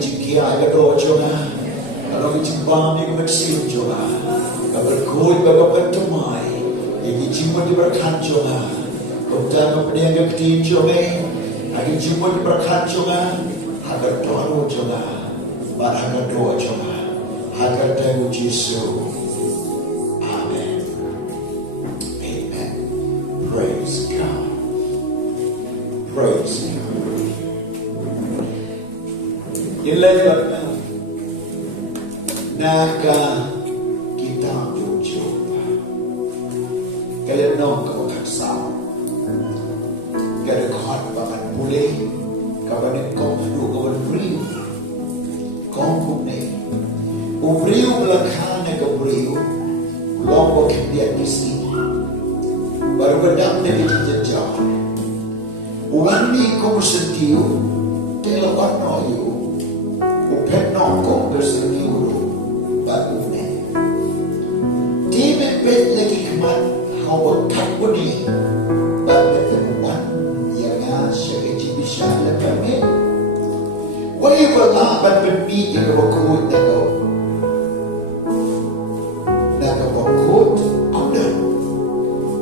kia aga do jonga kalau jimba ni bersil jonga kalau koi baga bertemai ini jimba di berkan jonga kota kemudian ke tim jonga lagi jimba di berkan jonga aga do jonga bar aga do jonga aga tahu Yesus. Amen. Amen. Praise God. Praise God. Ilayo naka kita mencoba. Kaya nong kau taksau. Kaya kau bakan boleh. Kapan kau hidup kau beriu. Kau punya. Beriu belakangnya kau beriu. Lombok dia di sini. Baru berdamai di jejak. Uani kau setiu. Telok noyu. Penokong berseniuru bagune. Time bet lagi kemat hawa kakuni bagune temuan yang asyik bisa lekame. Wali wala bat bermi yang wakut naga wakut ada.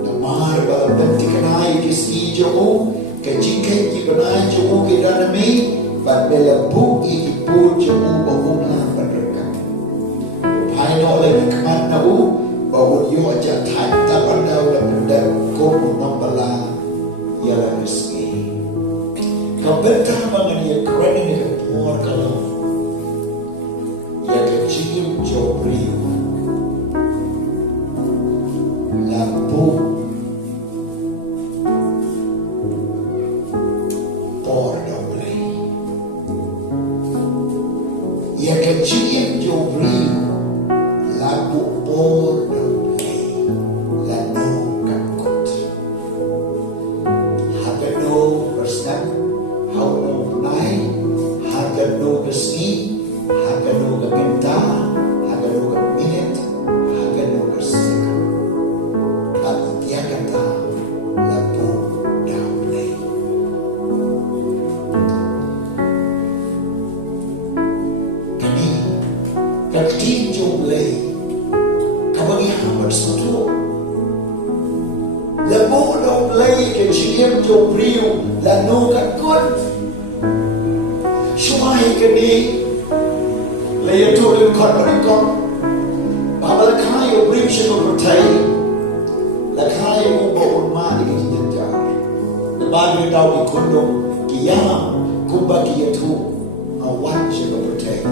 Namar bal bentik kenai kisi jamu kejingkai kibanai jamu kidanami bat belabu ini jamu bangunlah mereka. Hai no lagi kemana bangun yo aja thai tak ada udah benda kau nombala ya rezeki. Kau bertambah dengan ya keren ini keluar kalau ya kecil jobri lampu ya kecil jobri lagu por lagu kakut hagado bersam hauno punai hagado besi hagado genta hagado minit hagado bersam dia kata lagu daunai Kakti jumlai kabagi hamar satu labo jumlai kecil jumriu lanu kakut shumai kini layatu limkot berikut babal kayu berikshin urutai lakayu ubah urma di jenjar lebagi dawi kundum kiyam kumbagi yatu awan urutai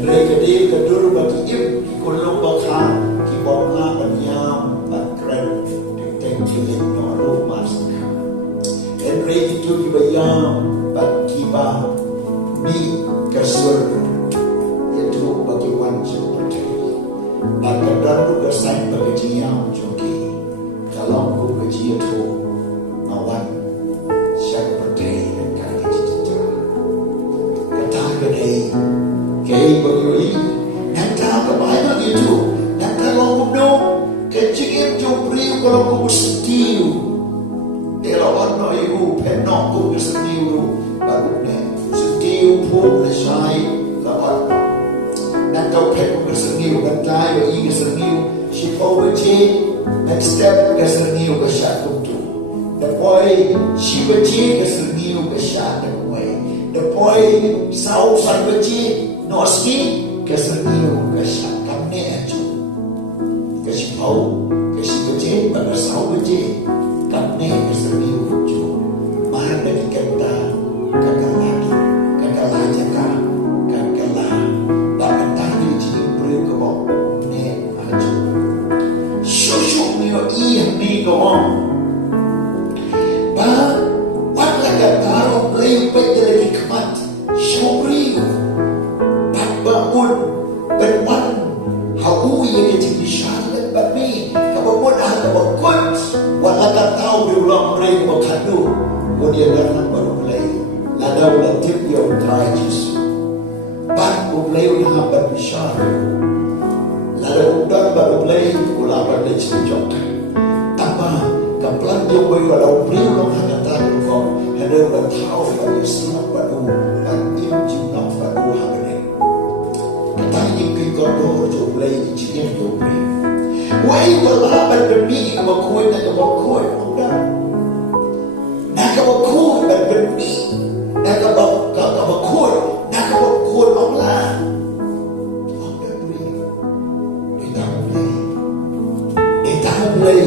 mereka dia kedur bagi im kolom bakal kibawna banyam bakran ditenjilin noru masna dan mereka itu dibayam bakiba ni kasur itu bagi wan seperti akan daru bersaing bagi jiam joki kalau ku gaji itu awan seperti dan kaki cita kata kedai kay bagyoi nanta kabayan itu nanta lomuno kecil jumri kalau kumustiu elawan no ibu penok kumustiu bagune stiu pun lesai lawan nanta pen kumustiu bantai i kumustiu si poweji next step kumustiu kesatutu the boy si baji kumustiu kesatutu the boy sau sai baji Noski keseniu kesakam ne aja kesipau kesibaje pada sau baje kamne keseniu jo mahal dari kata lagi jaka kakala bahkan tadi jadi beri kebok ne aja shushu mio iya ni kebok bah wala kata beri lagi kemat shobri bangun berwan hau yang kecil babi kabut kabut wala tahu di ulang mereka berkadu kemudian dalam baru mulai lada ulang tip yang tragis baru mulai ulang berbisar lada ulang baru mulai ulang berdecil tanpa kaplan yang baru beri ulang hangat tahu kau ada ulang tahu pada Islam baru dan im jumlah baru bermi kabakut na kabakut udah nakabakut dan bermi nakabakut Allah udah beri ditambah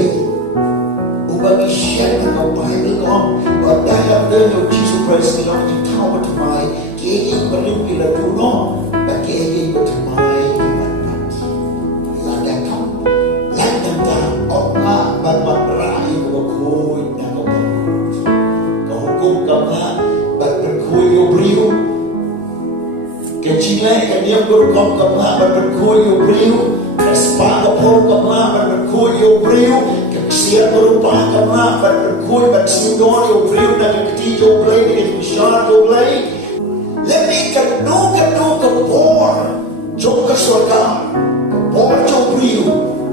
ubah isyan na Bible om và dalam đơn của Jesus Christ nó những thao mà thầm ai kể mà lưu kỳ là tu nó và kể mà thầm ai thì mặt mặt là đang không lãnh đăng ta ông ma và mặt rãi của khôi na có bằng có hukum cầm na và bên khôi yêu briu cái chi lệ cái niệm của con cầm na và bên khôi yêu briu cái spa của phong cầm na và bên khôi yêu briu siap merupakan dan berkuih dan singgah yang beriu dan keti yang belai dengan masyarakat yang belai lebih kedua kebor jom ke surga kebor yang beriu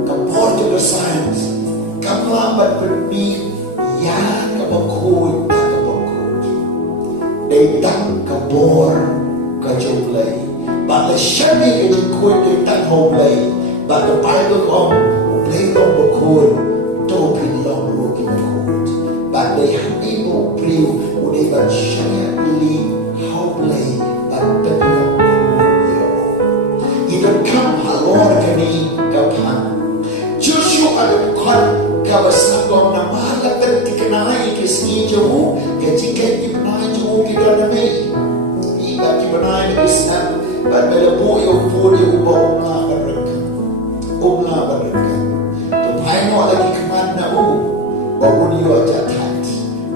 kebor yang bersains kemlambat bermi ya keberkuih dan keberkuih datang kebor ke yang belai pada syami ke yang kuih datang yang belai pada Bible om belai yang berkuih Topin long looking cold, but they have able brew, or they but share believe how play, but the either come halor kani kapan. Joshua ada kon kawasangom na mahalagan tikanay kisni jamu, kajikan ibnay jamu kita nami. Iba ibnay na islam, but melabu yung puri uba umla baraka. Hai no lagi kemana bangun yo jahat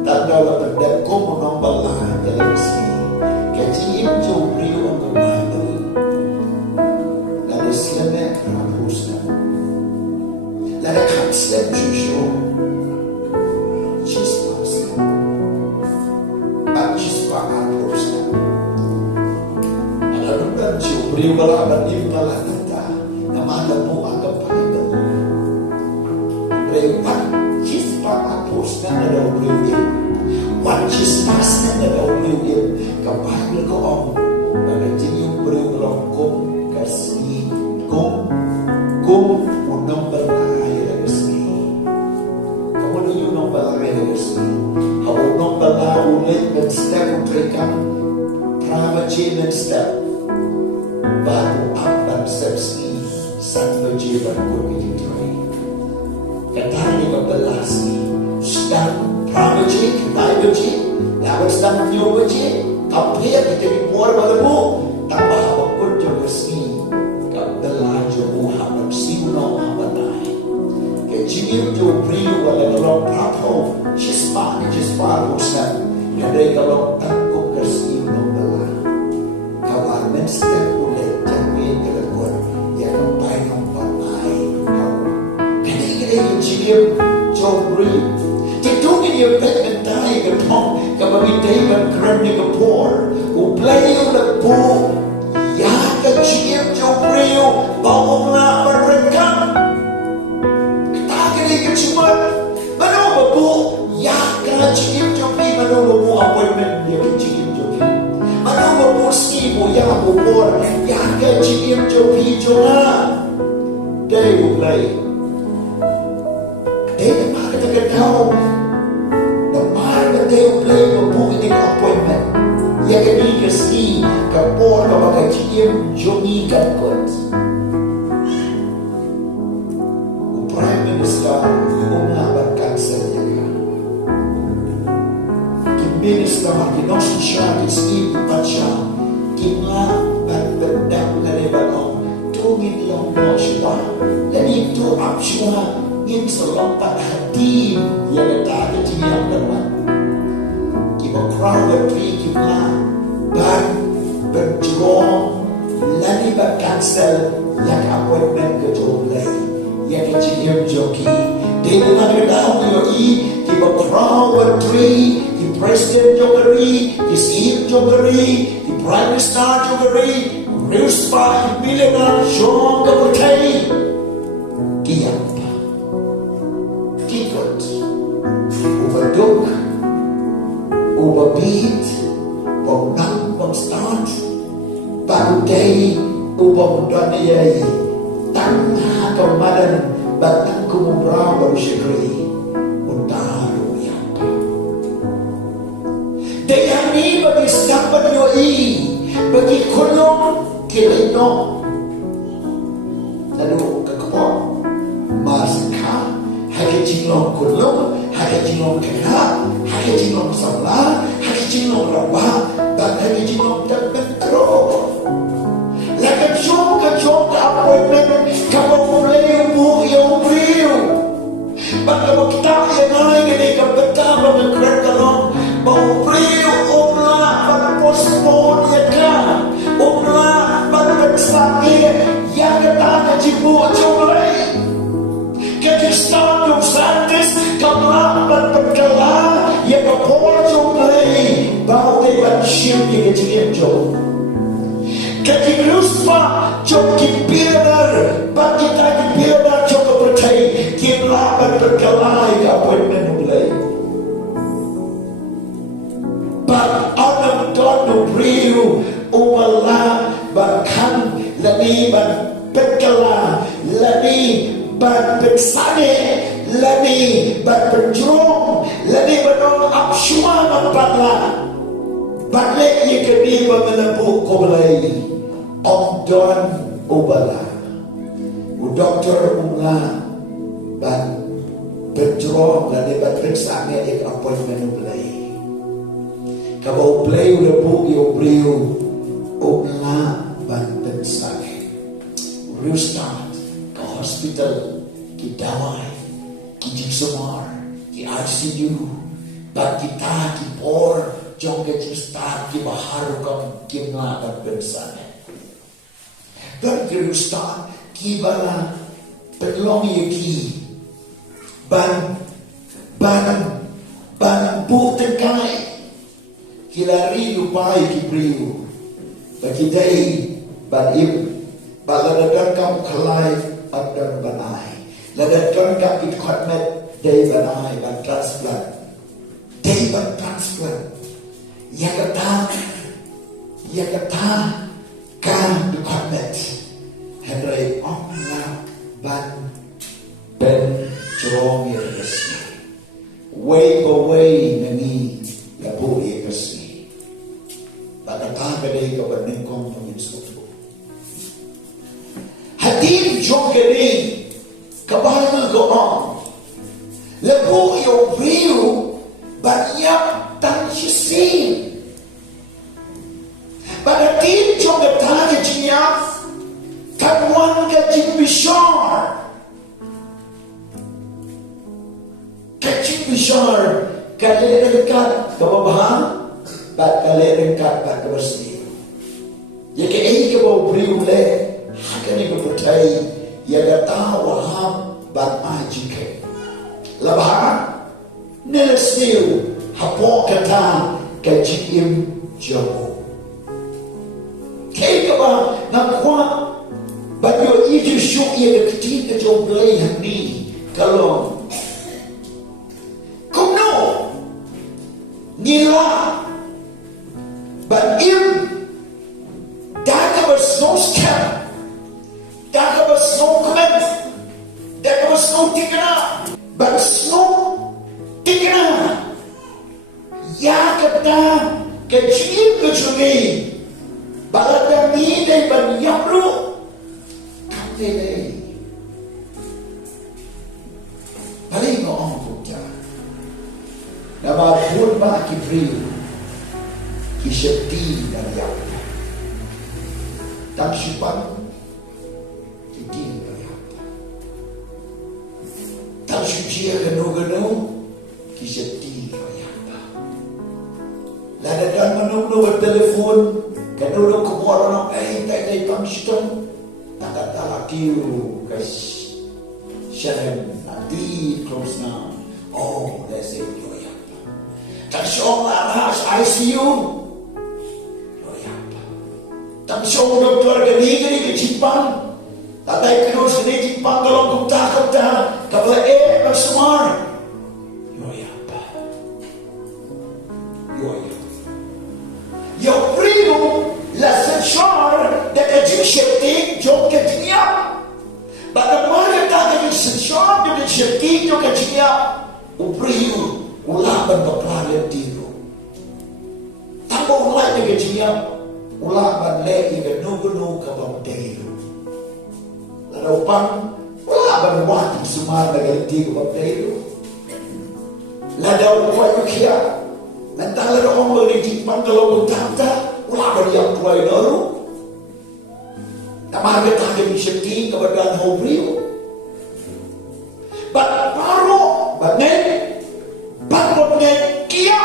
tanda la pendek ko nombala dalam sini kecil jumri on the Bible la selene rapusta la kapsel jujo chispas chispa rapusta ala nunda jumri bala dan impala nata namala mo agak Lepas chispa apus na daw beliau, wat chispas na daw beliau, kapag ko om, pagdating yung beliau longkong kasi kung unang balay kasi, kamu yung unang balay kasi, how unang balay ulit dan step utrekan, pramaji dan step, baru up step si, satu jiran ko Katanya kebelasnya sedang pramaji, kaibaji, lawan sedang nyobaji, kapia kita dibuat balabu, tambah apapun juga sini, kebelah jauh hamam siuno hamanai, kecil jauh beriu wala kalau prapo, cispa urusan, kadai kalau takut kesiuno belah, kawan menstek boleh jamin kelakon, yang baik Jim John Reed. Tidak ini yang penting ke tong kebetulan man kerana kepor. Uplay udah bu ya ke Jim John Reed bawanglah mereka. Tak kena cuma mana bu ya ke Jim John Reed mana bu appointment dia ke Jim John Reed. Mana bu si bu ya bu bor ya ke Jim John Reed jona. They will play. Tahu the market they play for booking an appointment. Ya kini kasi kapor kapag kajim jogi kapkot. Prime Minister umlaban kanser niya. Kim Minister Hinoshi siya Steve Pacha kimla bendang dari balong tungin long mo siya. Dan itu opsiwa in selompat hati yang ada di dalam depan. Kita crowd kita dan berjuang lagi berkansel yang appointment kejolai yang kecil joki. Dengan ada daun yoi kita crowd di Presiden Jogeri, di Steve Jogeri, di Prime Minister Jogeri, Ruspa Milena John Gabriel. Kiam. Overduk, overbeat, bang start, bang day, ubang dunia, tanha kemadan, batang kumubra baru syekri untaro yapa dayani bagi sahabat yoi bagi kolong kilino lalu kekepon maska hake jinglong kolong hake jinglong kena hake jinglong sabla hake jinglong rabah dan hake jinglong terbentrok lakan syong ka appointment kamu mulai umur yang beriu baka kita yang lain ini kebetulan mengerti long mau beriu umlah pada postpone ya kan umlah pada bersakit yang ketanya jibu jumlai kejistan yung santis kamlapan pagkala yang kapor jumlai bau de banshim yung kejigim jom kejigluspa jom kipirar bagi tadi pirar jom kepercayai kimlapan pagkala yung appointment mulai but anam dono beriu umala bahkan laniban pagkala lani ban bersane lani ban berjurung lani benong absyuma mempatla balik ye kedi memenebu koblai om don ubala u doktor umla ban berjurung lani ban bersane ek appointment ublai kabau play ulebu yo brio umla ban bersane restart hospital, ki dawai, ki jimsumar, ki ICU, bat kita ki por, jong ke jimstar, ki baharukam, ki melabat bersane. Dan kirustan, ki bala, petlong ki, ban butekai, ki lari lupai ki priu, bagi day, ban baladakan kamu kalai, dan banai, ladatkan kaki khotmet day banai ban transplant, day ban transplant, ya kata kan khotmet, henry ongna ban ben jorong irasi, way nangi labu irasi, bakata bedai kau bernengkong pengin suatu. Hadim jom gini kebahagiaan goong lebu yang beriu banyak dan syisi pada tim jom getanya jinyak kanuan kecil besar kali dekat kebahagiaan kali dekat kebersih ya ke bau beriu le hakani kepercayai ya kata waham bat majike labah nelesniu hapo kata kajikim jamu kaya ba nakwa banyo itu syuk ya ketika joblay hani kalau kumno nila but im daga bersoskan daga bersnokemen daga bersnotikena bersnotikena ya kata kecil kecuni baladami day banyakru kamdele paling ngoong puja nama pun ba kibri kisyati dan yak tak syupan tak suci gano kisah rayata lada dan menunggu bertelefon kanu kemuaran tay pangsitan tak talakiu guys Sharon nanti close now that's it rayata tak syong lahas ICU rayata tak syong doktor gani kecipan tatay kinos ni Jipang kalong kumta kabla magsamar yoyapa yo primo la sensor de kajishete jom ketinya bada mara ta kajishete syakito kachia upriu ulaban baklayan tiro. Tambong lain kachia ulaban lagi ganuguno kababdero. Lalu pang ulaban wati sumar nagaliti kababdero. Ladaw kwa yukia nantala na kong maligit pangkalawang tata ulaban yang tuway naro. Namagat aking syakti kabadaan hobriyo. But paro bagay pagod ngay kia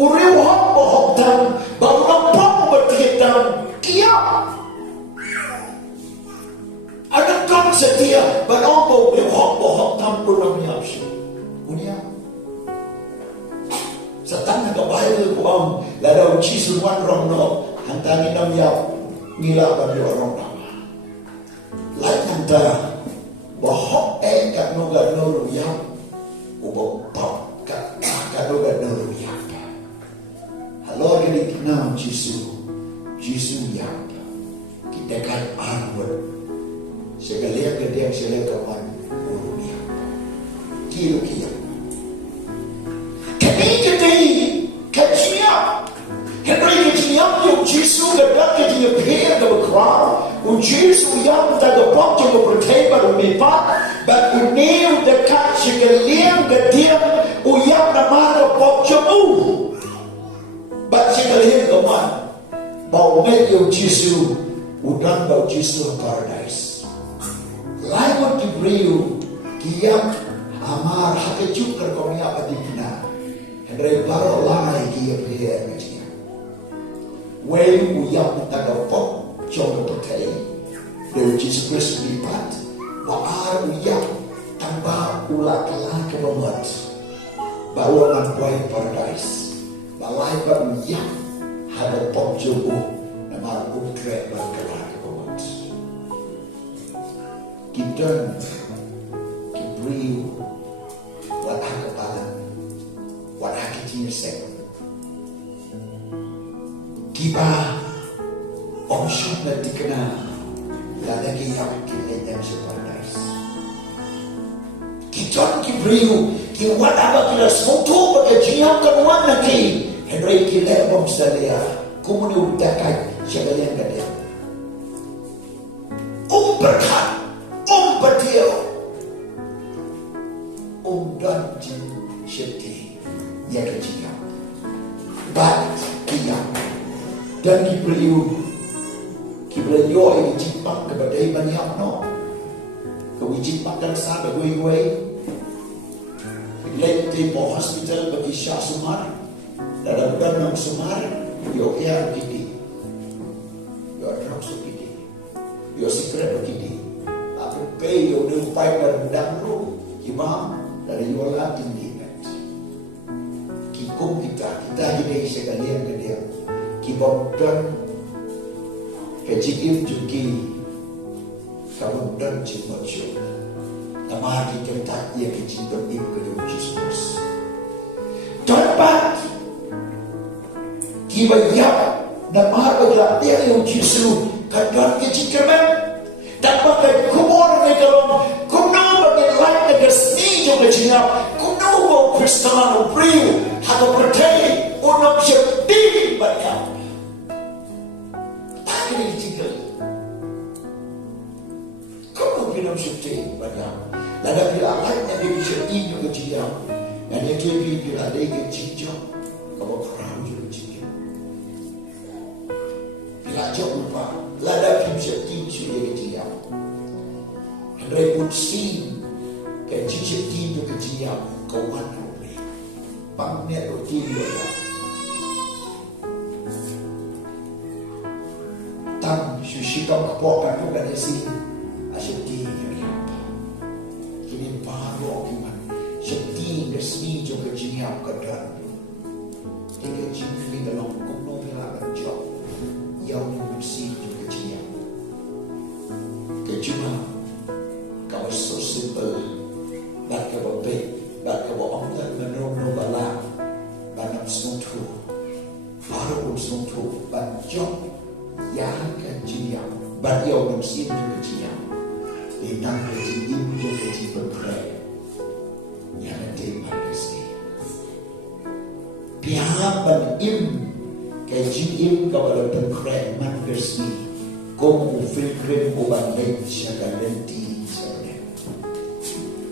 uriw hok dan bagong pang bertigitan kia ada kan setia bagong po uriw hok dan pulang yapsi unia sa tanah ka Bible ko ang ladaw chisuan rong no hantangin ng yap nila bagi orang nama lain hanta bahok kat noga noruyam ubok pop kat noga noruyam halo gini kenal Jisu yang kita kan arwad segala yang segala kawan noruyam kilo kami kajian Henry kajian yung Jisu gadak kajian pihir ke bekrar un Jisu yang tagapok yang berteba lumipat bat uniu dekat segalian gediam uyang namara pok jamu bat segalian gaman bau met yung Jisu udang bau Jisu paradise lain dibriu kiam amar hakejuk kerkomia padikna Henry baro lai kia pihir kajian when uyang tagapok Jom berkata dari Jesus Kristus lipat Waar uyang tanpa ulat kelak kelomat Bawangan kuai paradise Balai uyang Hada pok jogo Nama ukre berkelak kelomat Kita Kibriu Wat hakapalan Wat hakitinisek Kiba Om syurga dikenal Ladagi yang kilenya paradise Kiton kibriu Kiwat apa kila soto Bagi jiang kanuan lagi Henry kila bom salia Kumuni utakai Syagalian kadia berkat berdiam dan syakti Ya kejiang Bat kiam Dan kibriu Kiblayo ay jipang kabaday banyak no. Kung jipang ka sa bagay-way. Ilan ito mo hospital bagi siya sumar. Dadagdan ng sumar. Yo kaya kiti. Yo drugs kiti. Yo secret kiti. Ako pay yo ng fiber dangro. Ibang dari yo latin dinat. Kikum kita hindi siya kalian. Kibagdan Kejigim juki Kamudan cimotyo Namagi kentak ia kejidon im kedua Jesus Dapat Kibayap Namagi kelatihan yang Jesus Kadang kejikaman Dapat kumor ng kalong Kuno bagi lain nagasni yung kejinap Kuno mo Kristanan ubriw Hato pertay Unang siya di banyak Ini ditinggal. Kamu bilang syuting banyak. Lada bila lain yang dia syuting juga ciam. Yang dia bila lagi ciam. Kamu kerang juga ciam. Bila jauh lupa. Lada bila syuting juga ciam. Henry pun sin. Kayak syuting juga ciam. Kau mana boleh. Pangnya roti dia. Tam syushikam kapokan ko ganesi asyati ngayap kini paro kiman syati ngasni jo kajiniam kadan kaya jini dalam kuno hilakan job yang mesti jo kajiniam kajuna kau so simple bat kau baik bat kau ongkat menolong bala banam suntu paro suntu ban job yang kecil, bagi orang muslim juga kecil. Ditang keji im jo keji berkret. Yang nanti manusia. Pihaban im keji im kepada berkret manusia. Kau fikrin uban lain syaga lenti sebenarnya.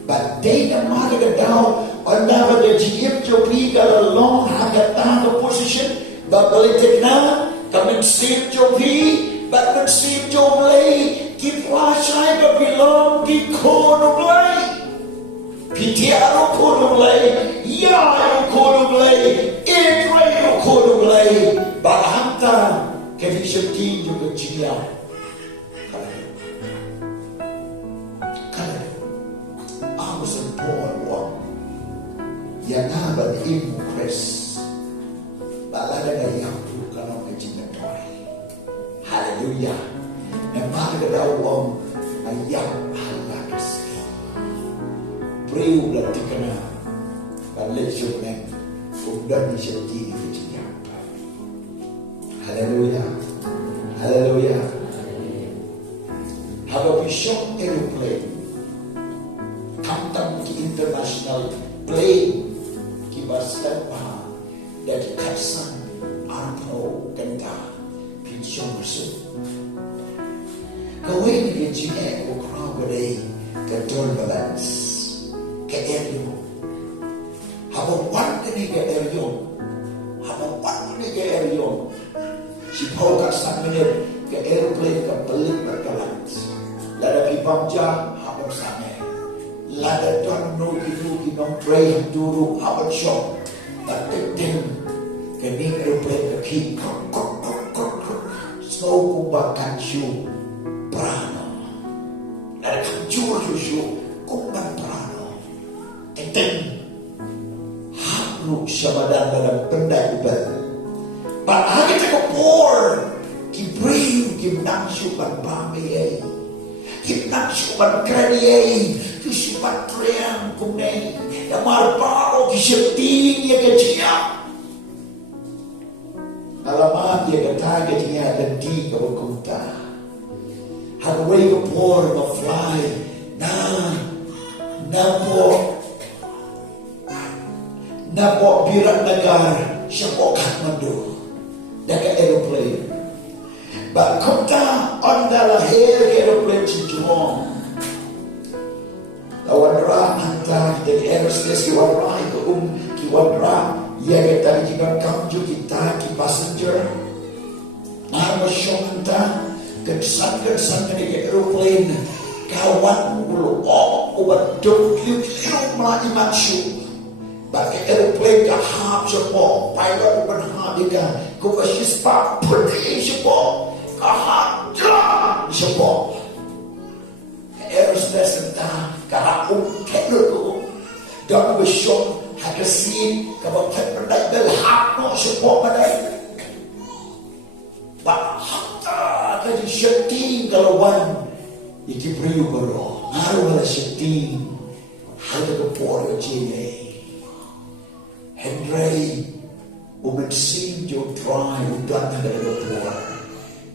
But they the mother the down on never the jim jo pi kalau long haga tang the position. But balik na kami sim jo pi. But when sim jo play keep flashing the belong di kono play. Pitiaro kono play. Ya kono play. Idra kono play. But hanta kami sedih juga jia. Yang naban ilmu kres balada dari yang tu kalau kecinta toy. Haleluya. Nama kita uang ayam halakas. Priu berarti kena balik sebenarnya udah diseti di kecilnya. Haleluya. Haleluya. Kalau besok aeroplane kamtam ke international plane Bastan paham dari kasan arpo ganda pinjam masuk. Kau ini kejian ukraw beri kedol balance ke eryo. Habang wan ini ke eryo, habang wan ini ke eryo. Si Paul kasan minit ke aeroplane ke pelik berbalance. Lada kipamja habang sana. Lada don nugi nong tray dulu abad shop tak penting kini aeroplane kaki snow kumbakan shu prano lada kancur shu kumban prano penting hakru syabadan dalam benda ubat but hanya cakap por kibri kimnang shu ban pamiyai kimnang shu ban krediai kisipat triang kumnei Yamar paro kisipting ya kecil. Alamat ya kata kecilnya dan di kau kunta. Hagway ko por ma fly na po birak nagar siya po Kathmandu daga aeroplane. But kunta on the lahir aeroplane si Jumong. Lawan antara dari aerospace kiwan ra ya kita jika kamju kita ki passenger nama syonta kesan dari aeroplane kawan ulu ubat duk melani maksud bagi aeroplane ka hap sepo pilot uban hadika kubasis pa pudi sepo ka hap sepo aerospace entah karena kekelu dan besok hakasin kalau terpedai belhakno sepok badai bah hatta jadi syaitan kalau wan iki priu baro ngaruh ala syaitan hal ke por jene Henry umensim jo try udan ada por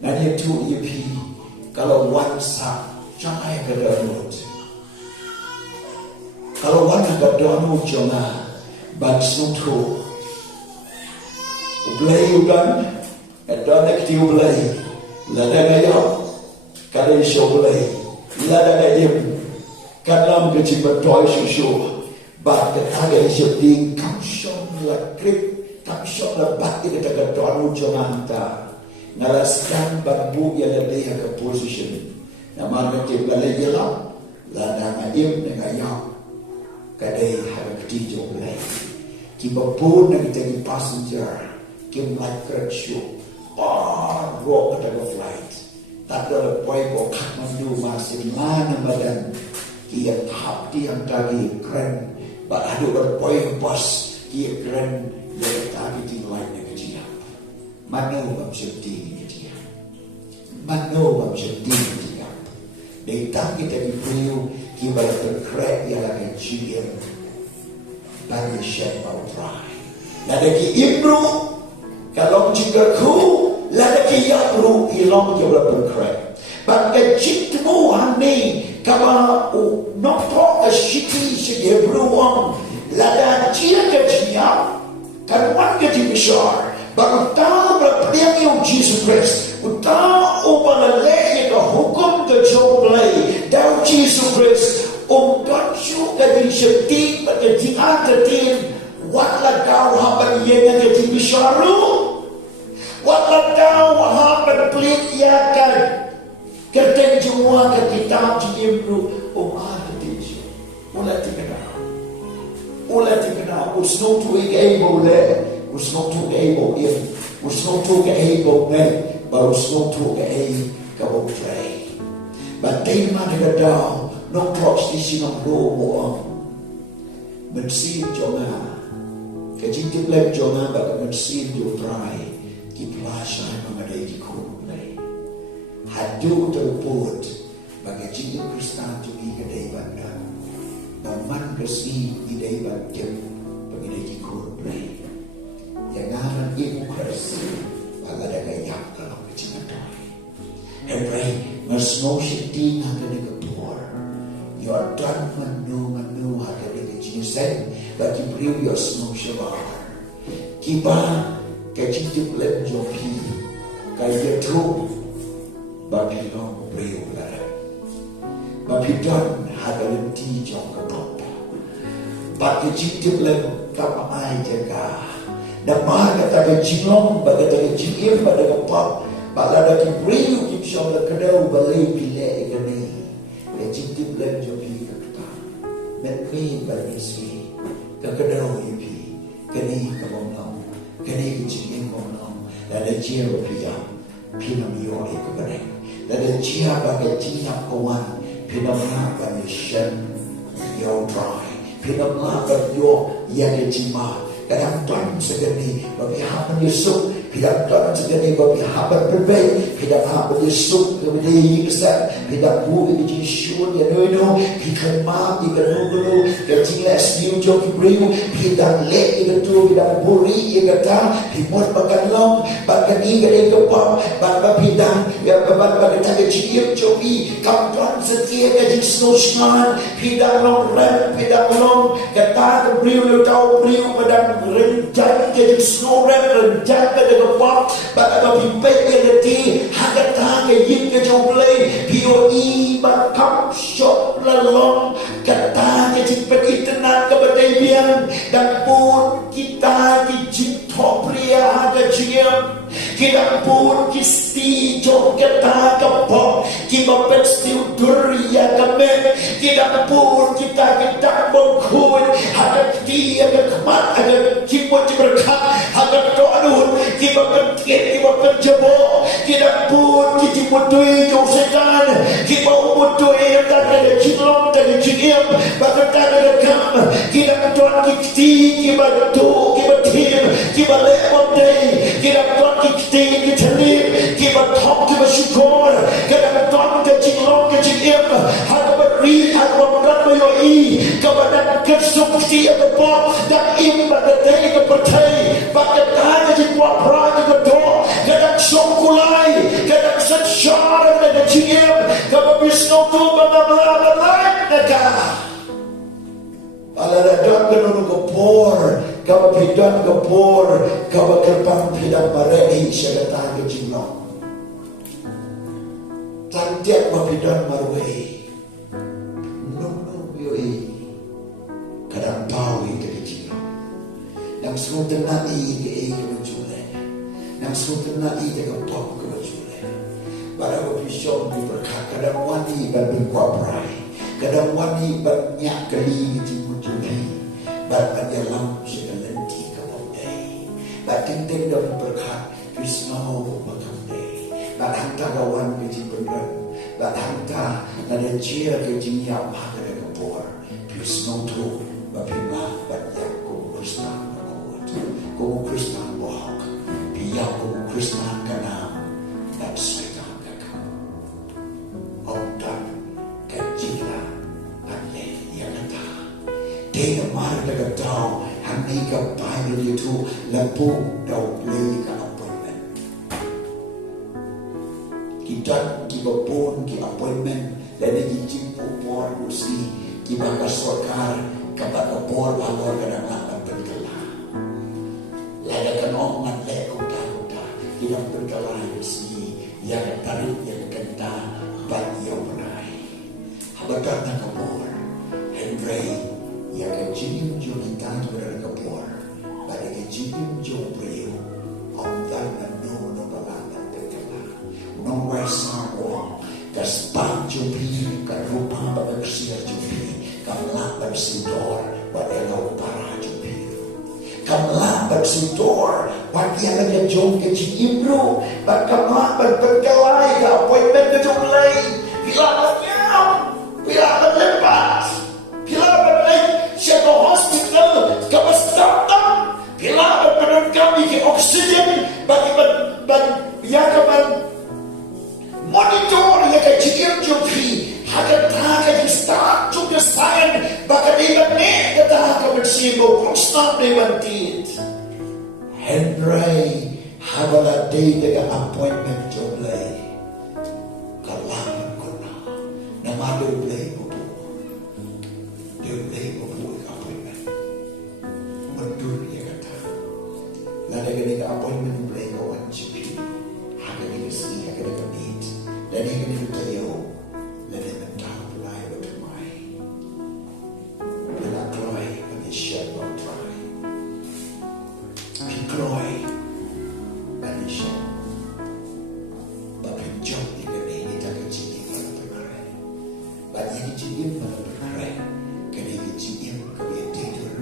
nanya tu ipi kalau wan sa jangan ke dalut kalau wana gadonu jonga batsutu ublay ugan adana kiti ublay lada gayo kada isyo ublay lada gayim kanam kecibat toy susu bat kataga isyo ding kamshon la krip kamshon la bat ina gadonu jonga anta ngalaskan babu yang ada ke position nama kiti ublay yela lada gayim negayo kadai harap tijo belai. Kiba pun nak jadi passenger, kim like crash show, rock kata flight. Tak ada poin kau Kathmandu masih mana badan, kia tahap tiang tadi keren. Beradu berpoin bos, kia keren dari tadi di lain yang kecil. Mana bab sedih kecil, mana bab sedih kecil. Datang kita di beliau. Kiba terkrek yang lagi jir bagi siapa utrai. Lada ki ibru kalau jika ku lada ki yabru ilong jauh terkrek. Bagi ciptamu hani kaba nong to a shiki shige bruang lada chia ke chia kan wan ke ti bishar ba ta ba priang yo Jesus Christ uta o ba le ke hukum ke joblay dau Jesus Christ don chu ke di shiti ba ke ti atatin wala dau haban yenga ke ti bisharu wala dau haban plit yakan kerten semua ke kitab jibru ada tisu ulah tikena usno tu able le usno tu able if usno tu able me baru usno tu able pray but they man the down no clocks di sino robo mensin jonga ke jinti plek jonga ba mensin jo try ki plasha mengadai di kumplay hadu terput bagi jiwa Kristen tumi kedai banda naman kasi idai bandem bagi dai kumplay yang ngaran ibu Kristen bala daga yak kalau kecinatai hebrai masno shiti ngada ke poor you are done manu hada ke jinsen bagi beliau your snow shabar kiba kecil plek joki kaya tru bagi long beliau lara bagi dan hada lenti jong kapapa bagi kecil plek kapai jaga dan mana kata kecilong bagi kata kecil pada kapap balada ki beliau kipsyong la kadau balai pilih ikani kecil plek joki kata metri bagi si kadau ipi kani kabong kani kecil kabong ada chia pia pinam yo ikabare ada chia bagai tina kawan pinam bagai shen yo dry pinam bagai yo yang kecima kadang tuan segini bagi hapan Yusuf pinam tuan segini bagi hapan berbaik pinam hapan Yusuf kemudian Yusuf pinam buat di Yusuf ya no pinam mati kedulu kecilas new job berimu pinam lek itu pinam buri ya kata pinam makan long bagan ikan ekor bagan pinam ya bagan tak kecil cobi kawan setia kaji snowsman pinam long rem pinam long kata berimu tahu berimu badan rencana kaji snow rem rencana pada kepala bagan pimpin ke leti hakat ke yin ke joblay POE bakam shop lalong kata ke cipet itenan ke badaibian dan pun kita dijintok pria ke ciam kita pun kisti jom kata ke pop kita pestil duria kami kita pun kita bongkut ada dia ke kemat ada ciput berkat ada doanun kita penting kita penjebok kita pun kita mutui jom setan kita mutui yang tak ada cilong dari ciam bahkan tak ada kam kita tuan kiti kita tu kita tim kita lepon day kita tuan kiti kita lip kita top kita syukur kita tuan ke cilong ke ciam ada beri ada berat bayoi kepada kesukti atau pop dan ibadat day ke pertai bahkan tak ada kuat perang ke doa kadang songkulai kadang sesyar kadang ciam kadang bisno tu bala-bala neka ala dadang kenunu kepor kadang pidan kepor kadang kerpang pidan barei syagatan ke jinong tantiak mapidan marwei nunu yoi kadang pawi ke jinong yang sudah nai ke menjulai yang sudah nai ke pop ke menjulai pada berpisau di berkat kadang wani berkuaprai kadang wani banyak kali di menjulai bahkan dalam segalenti kepodai bahkan tidak berkat Krishna berkandai bahkan tagawan ke benar bahkan ada cia ke jinya pada kepor Krishna tu bapima banyak Krishna como Krishna walk biar como Krishna kanam dan setan kakam otak kecila ane yang kata dia marah dengan tahu hanya ke Bible itu lampu dau play ke appointment kita kibapon ki appointment dan jijing upor kursi kibaka sokar kabaka por balor kadang berkala lada kan omongan lekuta tidak berkala kursi yang tarik yang kenta bagi omonai habakat na kapor Henry yang kejim julitan berkapor pada kejim jombreo ondan no balanda berkala no wasamo Gaspang jupi, karupa bagsia jupi, kamlaban sidor, wadelaw para jupi. Kamlaban sidor, wadialaga jong kecimro, kamlaban pagkalay, appointment na jomlay, pilaban niyaw, pilaban lepas, pilaban lay, siya no hospital, kabastatan, pilaban panon kami ki oxygen, yakaban, monitor yang kecil jupi, hakat hakat start to the sign, bahkan even ni kata hakat bersibuk, stop even did. Henry, habala day dengan appointment jomlay, kalangan kona, nama jomlay bubu, appointment, mendur dia kata, lada gini appointment jomlay kawan jupi, hakat ini sih, hakat ini meet. Dan ingin tayo na naman pulay batumay pinakloy panisya ng try pinakloy panisya bapinjok di kami kita kecilin para pengarai banyak kecilin para pengarai kami kecilin kami tidur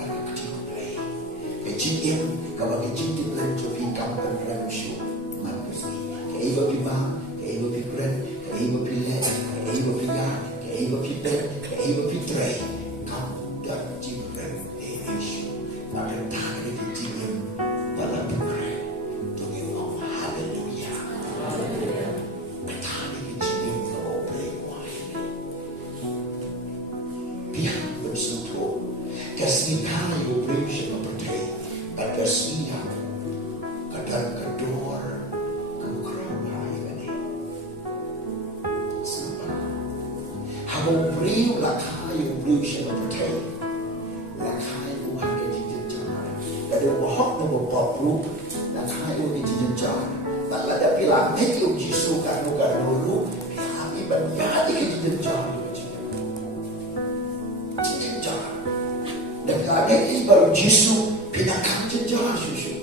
para kecilin kecilin kalau kecilin dan cobi kampung ramsyu manusia kaiba bimang kaiba pipren, kaiba pilet, kaiba pigat, kaiba pipet, kaiba pitrei, kamu dan jibren Indonesia, maka tak ada kecilin dalam pukrai, tungi mau haleluya, tak ada kecilin kalau boleh wahai, pihak bersentuh, kasih kayu berusia mempercayai, kasih kadang kedor. Habang beriu lakay beriu siya na patay. Lakay buwan ka dijanjan. Dada wahok na mapapro. Lakay yung dijanjan. Nalada pilang heti yung Jisu kanu-kanuru. Pihaki banyati ka dijanjan. Dijanjan. Nagkagay iba yung Jisu pinakang dijanjan susu.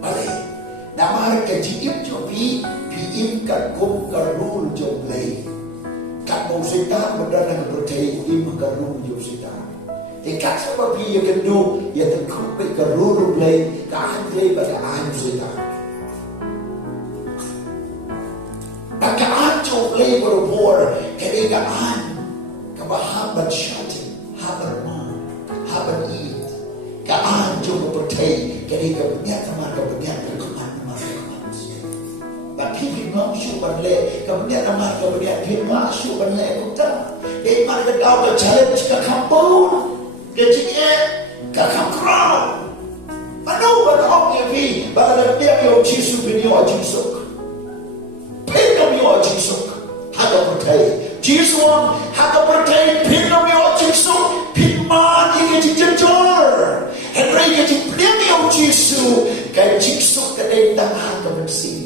Alay. Namar ka diim jobi. Piim ka kum karul joblay. Kamu sedang berdanang berteri lima karung jauh sedang. Ikat sebab dia kendu, ia terkumpul karung lay, keanjay pada anjay sedang. Maka anjay lay berubur, kebegaan, kebahaban syatin, haban ma, haban id, keanjay berteri, kebegaan teman berkeman. Tapi masuk balik, kemudian nama kemudian masuk balik kita. Iman kedau ke challenge ke kampung, ke cikgu, ke kampung. Mana orang yang bi, bahagian dia yang Jisu beliau Jisuk, pinam beliau Jisuk, ada percaya. Jisu ada percaya pinam beliau Jisuk, pinman ini dijenjor. Henry ini beliau Jisu, ke Jisuk kedendang harga bersih.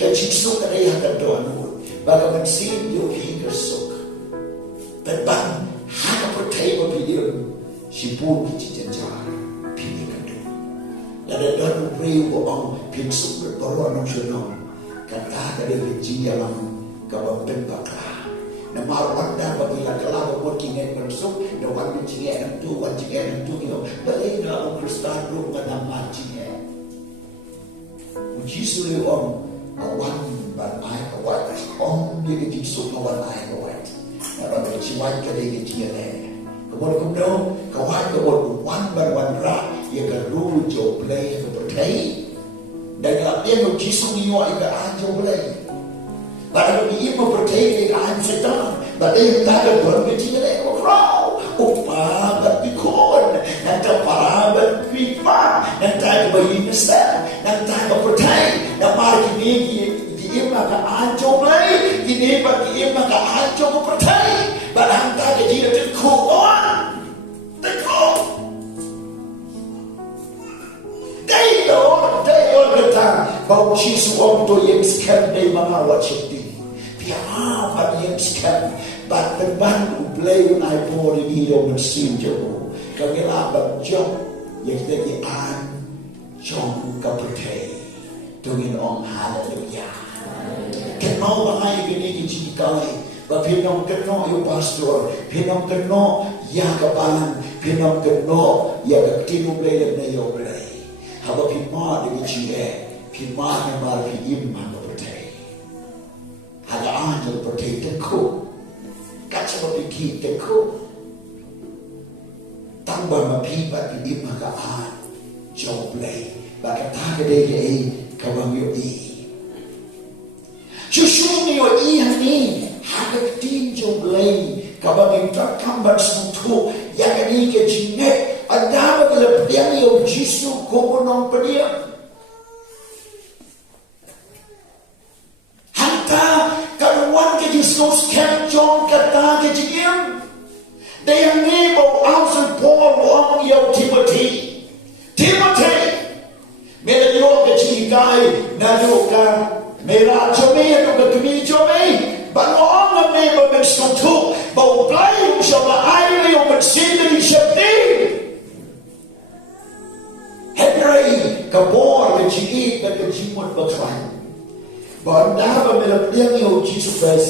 Kajisuk na iya kadoan mo. Bagaman sinyo higasuk. Tadbang hana pertay mo piliyong si Puni Chijanjar. Pili kado. Ladadan mo preyo ang pinsuk berbaruan ng sunong. Kata kada Virginia lang kabampen baka. Na marwanda bagila kalaba mo kingay pansuk. Na wan Virginia ng tu, wan Virginia ng tu. Balay na ang Kristado nga naman Virginia. Jisu yung one but I white only the Jisu no one I white. Orang kecil white kada kecil le. Kemudian kawan one but one ra ia garu jo play ke percaya. Dan kalau dia no Jisu ni wa ia ajo play. Pada dia mo percaya ke an setan. Pada dia kada ber kecil le ko raw. Upa bat dikon. Nanti para bat pipa. Nanti bayi besar. Nanti percaya. Nampak ini Dia maka anjung lagi, ini bagi dia maka anjung percaya, barang tak dia terkau on, terkau. Day kata, bahawa Yesus orang yang sekarang day mengawat cipti, biar pada yang sekarang, bahkan baru beliau naik boleh hidup bersin jauh, kami laban jauh yang kita anjung kepercaya, dengan orang haleluya. Kenal bahaya gini cikai, pinong kenal yung pastor, pinong kenal ya kapalan, pinong kenal ya katinubay na yung blay. Haba pima dengan cie, pima na mari iman berpercaya. Hada anjal percaya teku, kaca berpikir teku. Tambah mapibat di iman kaan, jauh blay, baka tagaday kabang yung Susunod yung iyan ni hagag din yung lay kabang yung takamban sumuto yang ni ke jinek adama dalam piyang yung Jisu kumunong paniya hanta kanuan ke Jisus kem John kata ke jingim dayang ni bo Apostle Paul ang yung Timothy menayo ke jikai nalukan Mera jomei atau kami jomei, baru orang ni bersentuh, bau pelai sama air yang bersih dari syaitan. Henry kabor kecil dan kecimut berkelan. Banda bermelak dia ni Yesus Kristus,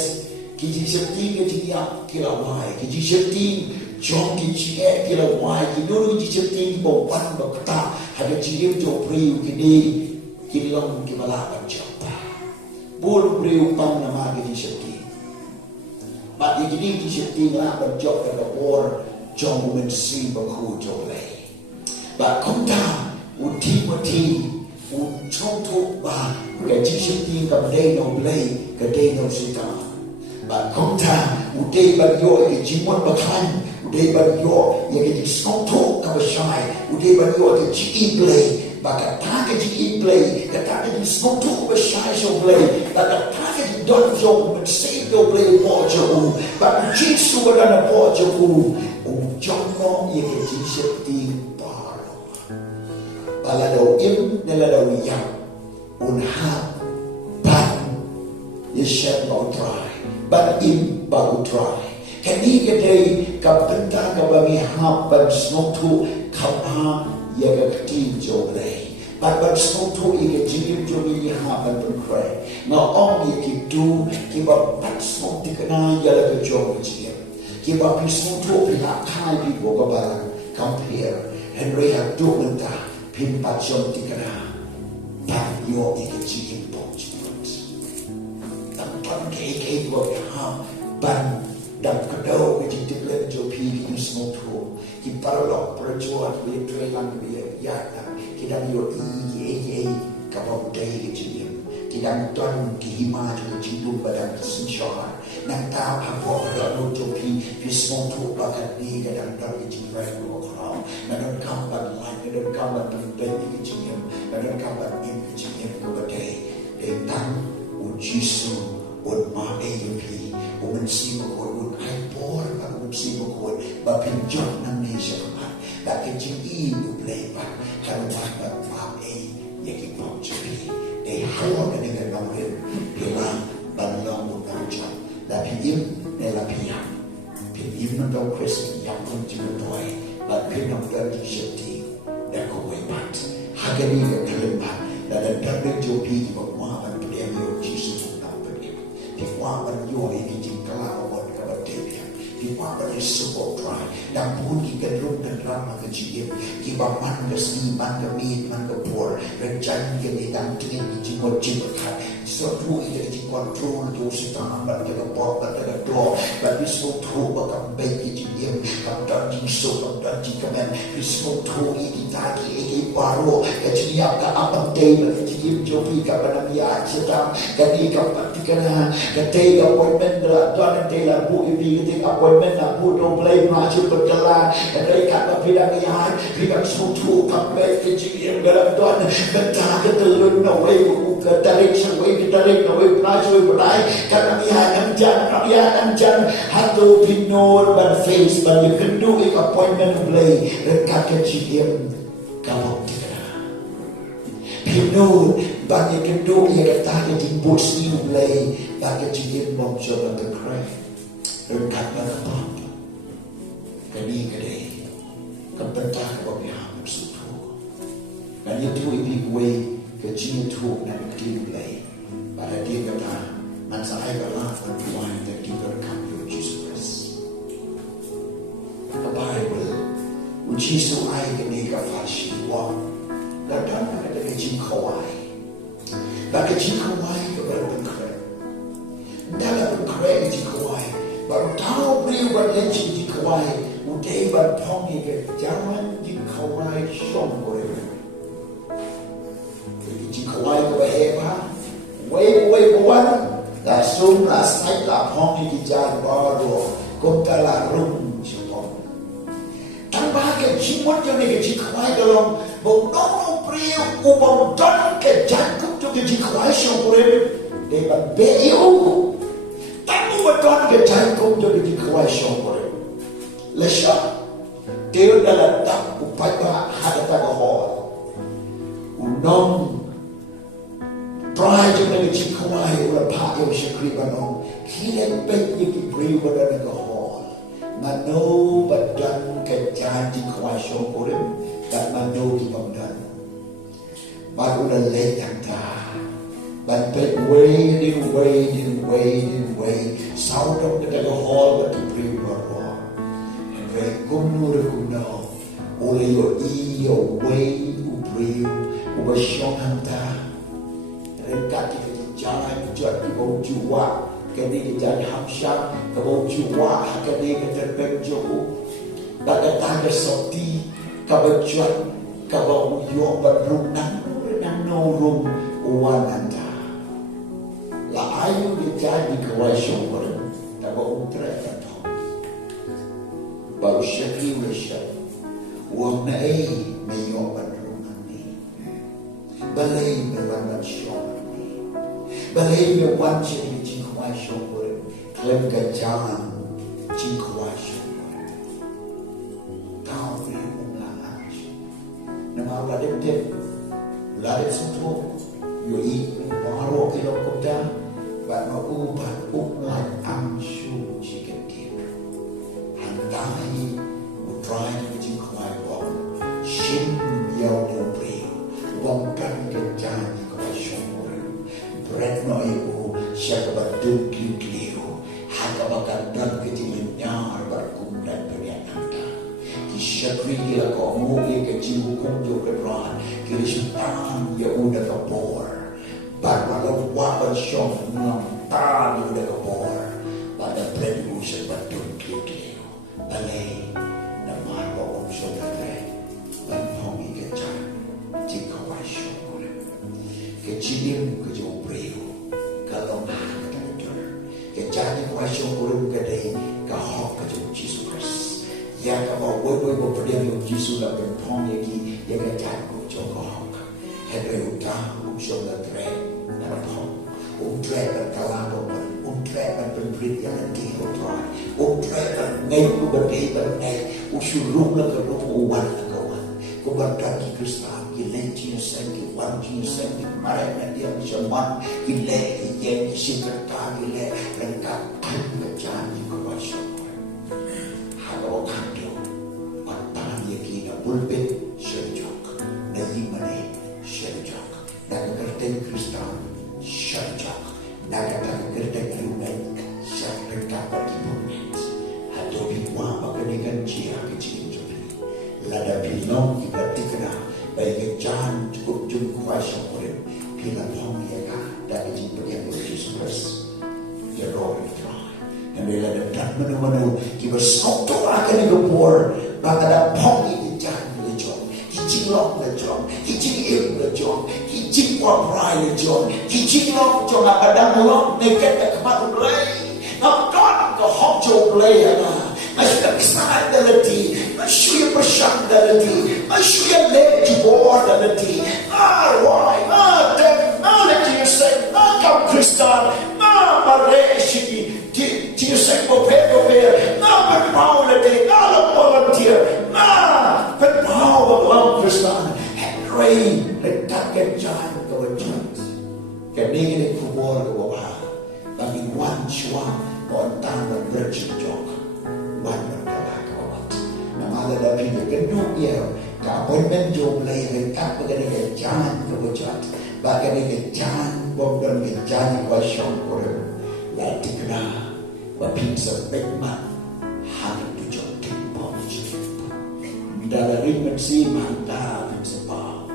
kiji syaitan kecil kilawai, kiji syaitan jom kecil kilawai, kidul kiji syaitan bau pan berkata, ada jirim jauh priu kini kilang kibalakan jauh. Bulu beriu pan nama gini syaitan. Mak gini syaitan lah berjok ke kapor jom mensi baku jolai. Bak konta uti contoh bah gaji syaitan kadai no blai kadai no syaitan. Bak konta uti bagyo jimut bakan uti bagyo yang gaji contoh kabashai uti bagyo gaji blai. Baka taka di play, kata di smotu bersai so play, baka taka di don so bersai so play pojo, baka jisu badana pojo, jono ye jiseti paro. Balado im nelado yang unha ban yeshet mau try, but im baru try. Kani kedai kapenta kabami hapan smotu kapa yang ketim joblay, but smotu yang jim jobi hapan berkray. Ngaong yang kitu kiba pat smok dikena yala ke job jim. Kiba smotu pihak kai di boga barang compare and rehat do menta pin pat jom dikena pat yo yang jim poj. Tanpa ke boga ha ban dan kedau ke jim jobi di smotu. Kita lok perjuangan betul lang dia ya kita yo i kapau dai ke tidak tuan kihima juga jindum badan kesensyar nang tahu apa ada jopi pismon tu bakat ni kadang dari jiwa lokal dan kampan lain dan kampan penting ke jiwa dan kampan ini jiwa kepada tentang ujisu un ma ayupi un sibuk un aipor un sibuk bapin jok nang ni syarat bakin jingi nu blepa kalau tak faham yang kita curi hawa dengan namanya bilang banyak orang jauh tapi im dalam pihak im nandau Kristen yang pun juga doai tapi nandau diseti dan kewebat hagani dan kelemah dan dari jopi di bawah dan beliau Yesus pun beliau di bawah beliau ini jingkala awal kebahagiaan di bawah beliau support try dan pun kita rum dan ramah kecil kita man kesini man kemit man kepor rencana kita dan tinggal jingkol jingkat sesuatu yang kontrol tu setang ban kita pot ban kita do ban sesuatu bakal baik jingim dan jingsuk dan jingkaman sesuatu ini tadi ini baru jadi apa apa day jingim jopi kapan dia sedang jadi kapan dikena ketika appointment dan day bu ibi ketika appointment bu do play match berjalan dari kata bidang yang bidang sesuatu kapan jingim dalam tuan betah ketelun away ke direction way tarik na way balay kanamihan ng dyan hato pinor ban face ban you can do it appointment play rekakachigim kapok tika pinor ban you can do it rekakachigim bursi play kakachigim mong siya the cry rekakapok kani kadeh kapentah kapok yaham sutu kani tu ibig way kecil tu nak dimulai pada dia kata man saya adalah perempuan yang diberikan oleh Jesus. The Bible ujisu ai kini kafashi wa datang ada kecil kawai dah kecil kawai kepada pengkret dalam pengkret kecil kawai baru tahu beliau berada kecil kawai udai berpongi ke jangan kecil kawai syom boleh kawai ke bahaya way buat dah sum last night lah hong di jalan baru kota lah rum cipon tanpa ke cipon jadi ke kawai dalam bau priu ubang don ke jangkut tu ke kawai syukurin depan beu tanpa beton ke jangkut jadi kawai syukurin lesha dia dalam tak upaya hadapan hal unong try to make a chikawai or a party of Shakribanong. He didn't beg you to breathe with a hall. Mano, but done can janji kawai show for him. That mano keep on done. But on a late and but beg waiting. Sound of the hall, but to breathe with a and very kuno. Only your e, your way, who breathe, who was shown Kat jalan jat di bawah jiwa kini jadi hamsyah ke bawah jiwa kini keterbang jauh bagai tanda sakti kabajat kabau yo berung nang rum wananda la ayu jadi kawai syukur tabau utrekan baru syakri wisha wang nae meyo berung ni balai mewan syukur balai mewan jadi jingkawai syukur klem gajalan jingkawai syukur kau beri umlangan nama ladek suatu yoi baru kilo kota baru ubat umlan amshu jika dia handai utrai jingkawai bom shin yau dobri wongkan gajalan jingkawai syukur berat no ibu siapa berduk kiu haka bakal dan kecilin nyar berkumpulan berian anda syakri gila kau mugi kecil hukum jo keberan kiri syutan ya udah kebor baru wabar syom nontan ya udah kebor pada berat usia berduk kiu balai nama bawang saudara dan hongi kecil jika wasyukur kecilin kejauh kalau jadi wasyukur kadai kahok kejauh Jesus Christ ya kalau boy berdiri Jesus lah berpong lagi ya kejauh kejauh kahok hebrew utang usung latre narapong tre berkalam tre berberi yang nanti utrai tre bernai berdiri bernai usurung lah kerung uwan lah kawan kebarkan Kristus Lenci sengi wanci sengi marah dia berjalan gile yang sikerta gile lengkap berjanji kewasyukur kalau kado patan yakina pulpit syarjok na imane syarjok dan kerten Kristus syarjok dan kerten rumen syarjok berkibunet atau bimwa makanikan jia kecil jodi lada bilong ibatikna baik jangan cukup jumpa syukur bila pemiaka dari jimpian Yesus Kristus ya roh itu dan bila dan menu kita satu akan dikubur maka ada pomi di jangan lejong hijing long lejong hijing il lejong hijing waprai lejong hijing long jong abadang long nekat kemat ulai nakon ke hokjo ulai Masyuya kesadalati, masyuya persandalati, masyuya lejibordalati. Why? Let you say, come Kini kubor ke bawah. Bagi wan cuang. Bontang dan berjujok. Wan berkata ke bawah. Nama ada dari dia genuk ya. Kapon menjom lay rentak bagai dia jangan kebujat. Bagai dia jangan bom dan dia jangan wasyong korem. Lati kena. Wapin sebegmat. Hari tujuh timpong jilip. Dari mensi mantap sebab.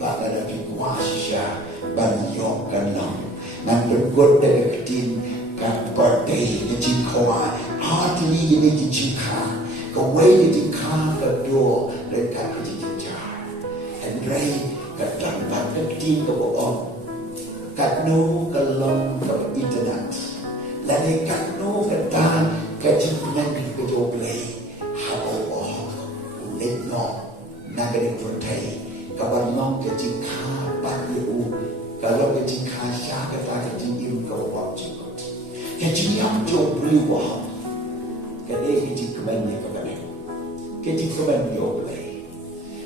Bagai dia kuasya. Banyok kanang. Nang bergod dari ketin. Kan birthday ni jingkawa. Hati ni jingkawa. Kawai di kang kedua dekat kejar. And rain kadang kadang di kebawah. Kadang kelong ke internet. Lalu kadang kadang kejinan kejoblay. Haboh ulit no nagari pertai. Kabarnong kejingka padu. Kalau kejingka siapa tak kejingim kebawah juga. Kejingam joblay wah. Kadang kejingkaman ni kepada. Kejingkaman joblay.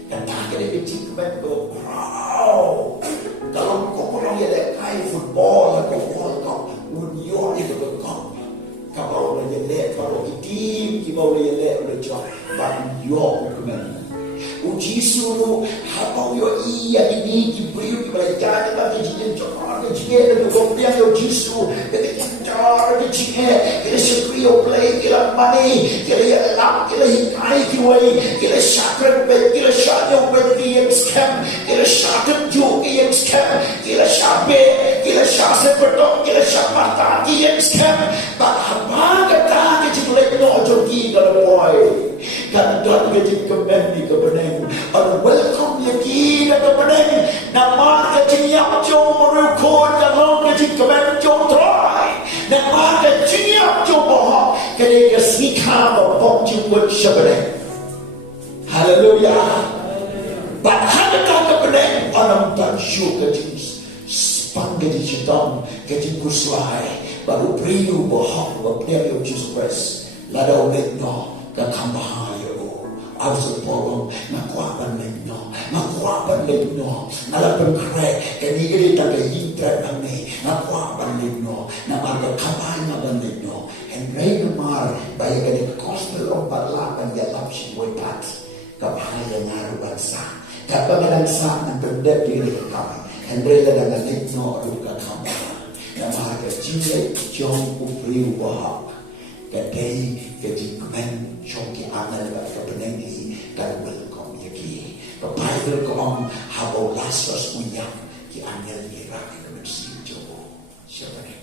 Dan tak ada kejingkaman go. Wow. Kalau kau orang yang kai football atau kau union itu kau. Kalau orang yang lek, kalau tim, kalau orang yang lek orang cakap, banyak kemen. Uji suruh, apa yo iya ini diberi belajar kita jadi cakap, jadi ada kemudian yo jisu, jadi cara jadi kita sekrio play, kita money, kita lap, kita hikai kiwai, kita syakran bet, kita syakran bet yang scam, kita syakran juga yang scam, kita syabe, kita syakran berdok, kita syakran mata yang scam, bahapa kata kita lek no jogi dalam boy. Dan dan kecil kebendi kebening, and welcome yaki dan kebening. Nama kecil yang jom merukun dalam kecil kebendi jom try. Nama kecil yang jom bohong, kerana kesikam bohong jemput sebening. Hallelujah. Bahkan kebening orang tak syuk kecil spang kecil cedam kecil kuslai baru priu bohong berdiri Jesus Christ. Lada ulit no. Kakambahayo, aku sepuluh, nakuapan lenyo, nalapan kere, kenigiri taga hinter nami, nakuapan lenyo, namaga kabanyaban lenyo, and rain mar, bayi kani kostel ompat lapan yalap si boypat, kabahaya ngaruban sa, kabangan sa ng berdep diri kami, and rain na lenyo aruka kamba, namaga jile jong upriu wahak. Kadai kejikuman syongki anal buat kebenaran ini dan welcome yaki. Bible kong habau Lazarus uyang ki anal ngira kemensi jowo. Siapa ni?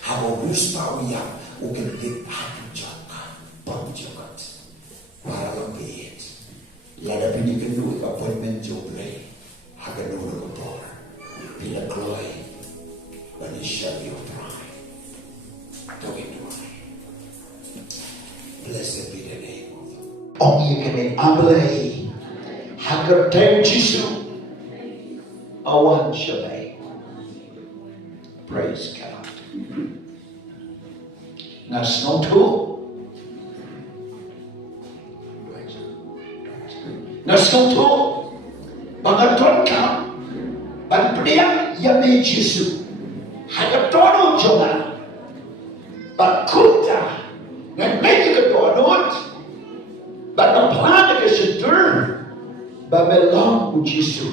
Habau ruspa uyang uken lit hatu jaka pam jakat. Para lembit. Lada bini kendu appointment joble. Haga nuru kotor. Bila kloy. Bani shall you try. Togi duai. Blessed be the name of the Lord. Om yekene ablay hagar tem jisu awan shalay. Praise God. Nas no tu. Nas no tu. Bangaton ka. Banpriang yame jisu. Hagar tono jola. Bakuta. Ngan medyo kadonot, but ang plano ka siya babelang ujisu,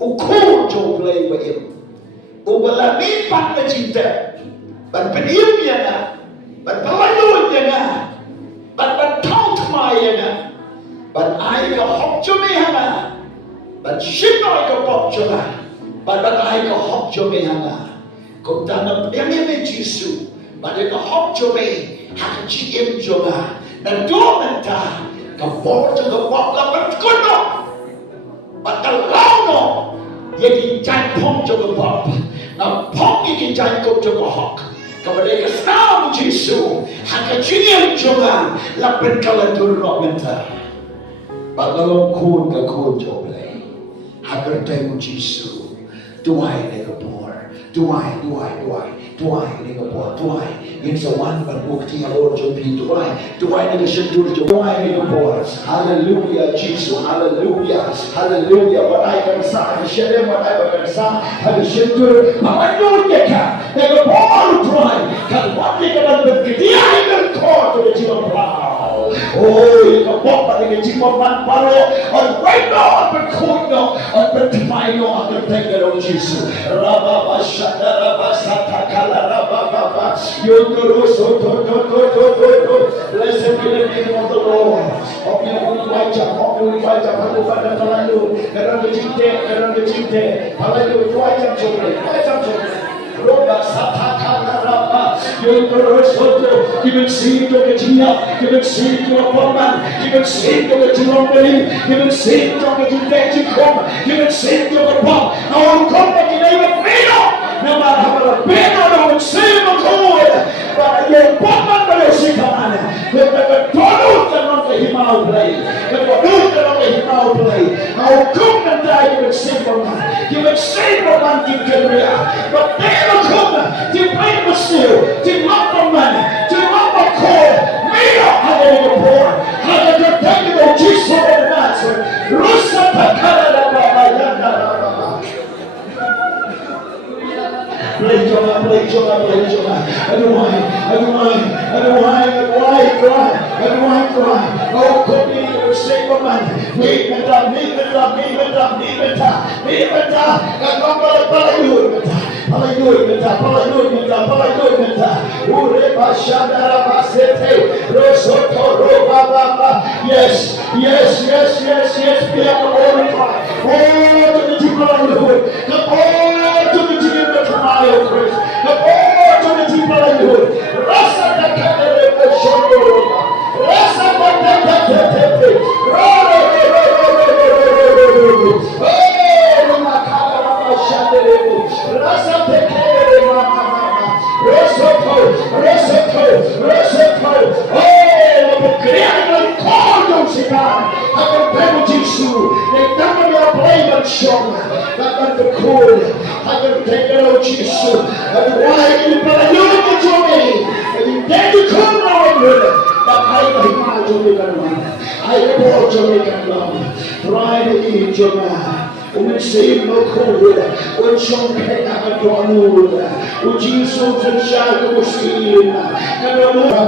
ukul jo play ba yun, ubalamin pa na cinta, but paniyam niya na, but palayod niya na, but taut maya na, but ay ka hokjo miha na, but shinoy ka hokjo na, but ay ka hokjo miha na, kung tanong paniyam ni Jisu, but ay ka hokjo miha, hak GM juga dan domenta kabor juga wak lapan kono bakal launo jadi janpong juga bab na pong iki janko juga hak kepada kesam Yesus hak GM juga lapan kalatur domenta bakal kun ka kun joble hak temu Yesus tuai ne kabor tuai ini kebuat tuai ini sewan berbukti kalau jobi tuai ini kesentuh tuai ini kebuat haleluya Jesus haleluya what I can say share what I can say haleluya haleluya kan yang kebuat tuai kan waktu kita berkedia dengan kau tu jiwa oh yang kebuat dengan jiwa baru on right now berkuat on bertemai on bertengger Jesus Rabba Shadara Basata Kalarababa Yogoroso blessed be the name of the Lord of your wajah pada pelayu kerana cinta pelayu wajah Roba Sata Kalaraba Yogoroso even see to the Gia even see to a woman even see to the Chilomeli even see to the Chilomeli even see to the Pop our company name of freedom no matter how big or no same of God but your woman will see come with the product of the Himal play the product of the Himal play our company you will see for man you will see for man in career but they will come to play with still to love for money to love for call me up how they will pour how they will tell you that Jesus for the answer Rusa Takara Baba Yanda Play Jonah. I don't want cry. Oh, come in and save a man. Leave it up. Yes. We have to glorify. Oh, to the people of the hood. To the people of the Christ. The Lord to the people of the hood. Rasa the Canada of Shondoroma. Rasa the Save no cold, when some pay have gone over, when Jesus and Shadow was seen, and oh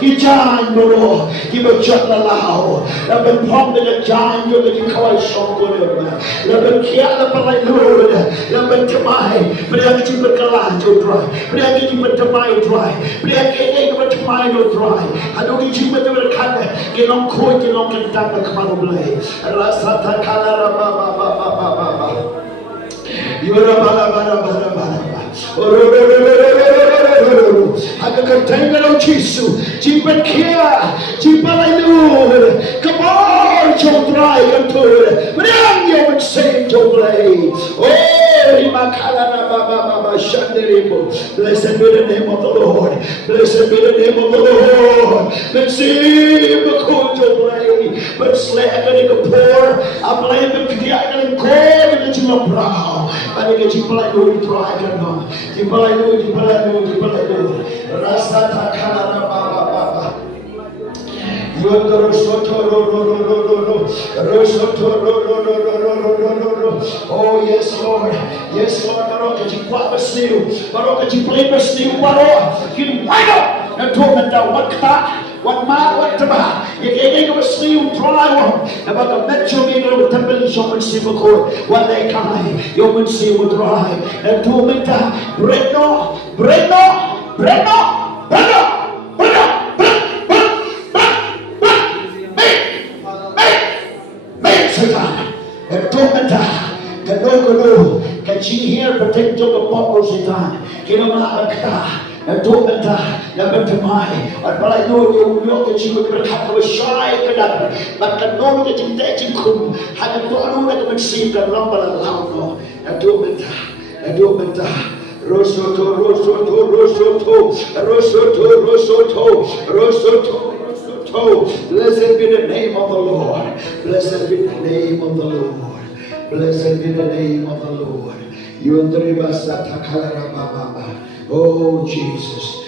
กี่จานโลกี่บจัดละลาวแล้วเป็นพร้อมเป็นจานจนกี่เขาไอ้สองคนเลยแล้วเป็นเขียแล้วเป็นอะไรรู้เลยแล้วเป็นทำไมเปลี่ยนที่เป็นกลาจุดไรเปลี่ยนที่เป็นทำไมไรเปลี่ยนเองก็เป็นทำไมโดนไรฮันดูกี่ที่มันจะเป็นขันกี่ลองคุยกี่ลองกันตั้งแต่ขมาดูเลยรัสตาคาราบาบาบาบาบาบาบาAgak tertenggelam Yesus, jibat kia, jibat lalu, kebal jomblay kantor, beriang dia menceng jomblay. Oh, rimakala baba shanderimu. Blessed be the name of the Lord. Blessed be the name of the Lord. Menceng bekul jomblay, berselek dari kepor, apalagi berkediakan kau dengan cuma berau. Bagi jibat lalu terakhir dong, jibat lalu. Rasa takkan baba. Oh yes Lord, baru kaji kuat bersih, baru kaji pelih bersih, baru kini ayo, nanti kita wakta, wakma, wakta, ini bersih terawan, apakah macam ini kalau tempel yang bersih berkor, walai kai, yang bersih berai, nanti kita Breno. Kado, kacihir bertentu ke pokok setan. Kena melakar, nanti kita dapat temai. Apalagi yo kacih berkat bersai kedap. Bahkan nol kacih tak cikum. Hanya tuan orang bersih dan ramai lalu. Nanti kita. Rosoto. Blessed be the name of the Lord. Blessed be the name of the Lord. Blessed be the name of the Lord. Oh Jesus.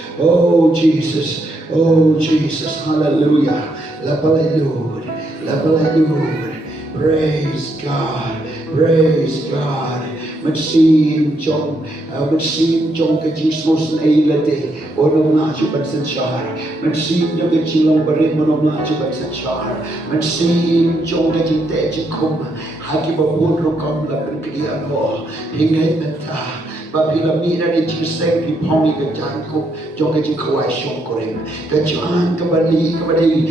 Hallelujah. Hallelujah. Praise God. Mencim jong ke Jesus nailate orang melaju bersejar mencim jong ke cilong beri orang melaju bersejar mencim jong ke cinta cikum haki babun rokam lakukan kedia lo hingga mentah Babila mira di ciseng di pongi ke jangkuk jong ke cikawai syongkoreng ke jangan kembali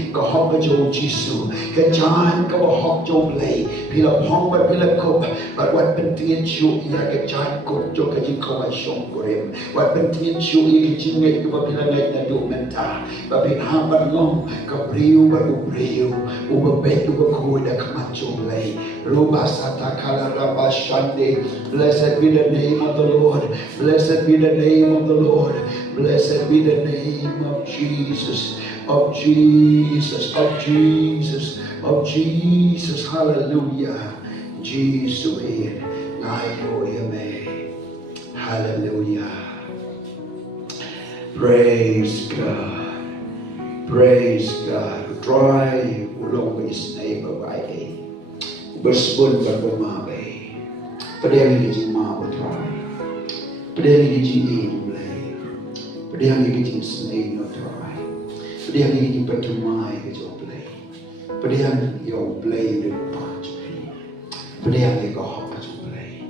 ke hok ke jong Jisu ke jangan ke hok jong lay bila pong bila kup wat pentingin syuk ya ke jangkuk jong ke cikawai syongkoreng wat pentingin syuk ya ke jingai ke babila ngai nadu mentah babila hambar long ke priu ubabet ubakui dah kemacung lay Ruba satakala rabba shande. Blessed be the name of the Lord. Blessed be the name of the Lord. Blessed be the name of Jesus. Of Jesus. Hallelujah. Jesus is Hallelujah. Praise God. Try ulong his neighbor by day. Bersebut berpemabai. Pedang ini mau try. Pedang ini mulai. Pedang ini senang try. Pedang ini bertumai kejoplay. Pedang yang play depan joplay. Pedang ini kau kejoplay.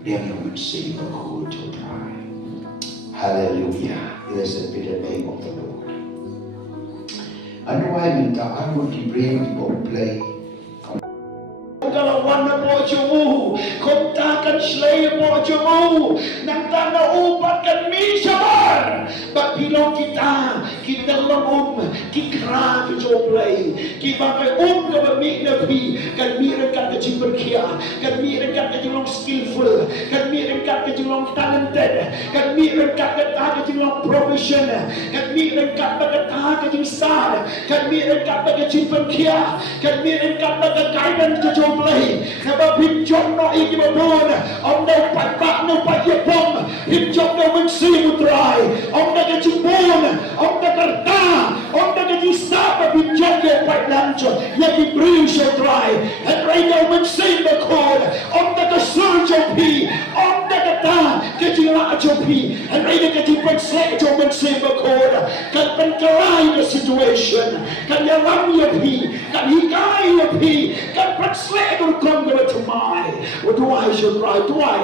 Pedang yang mesti kau try. Hallelujah. Blessed be the name of the Lord. Ano ay minta ano dibring play. Kalau warna bojomu, kontakan selai bojomu, nang tanah ubatkan misabar. Bak pilong kita lemum, kikra kejoplay, kibakai ke bamik nabi, kan mirekat kejimberkia, kan mirekat kejulong skillful, kan mirekat kejulong talented, kan mirekat kejulong professional, kan mirekat kejulong star, kan mirekat kejimberkia, kan mirekat guidance kejoplay. Sebab himjong no iki babon, ông đâu phải bạc no phải hiệp bom, himjong no mình si mutrai, ông đã cái chumbon, ông đã cái ta, ông đã cái disap himjong no phải làm cho, ya cái bring so try, and right now mình si the code, ông đã cái sur cho pi, ông đã cái ta, cái chila cho pi, and right now cái chimpan se cho mình si the code, cái pen karai no si restoration, kan yalam ya pi, kan hikai ya pi, kan perslek berkom ke tumai. Tuai should try, tuai,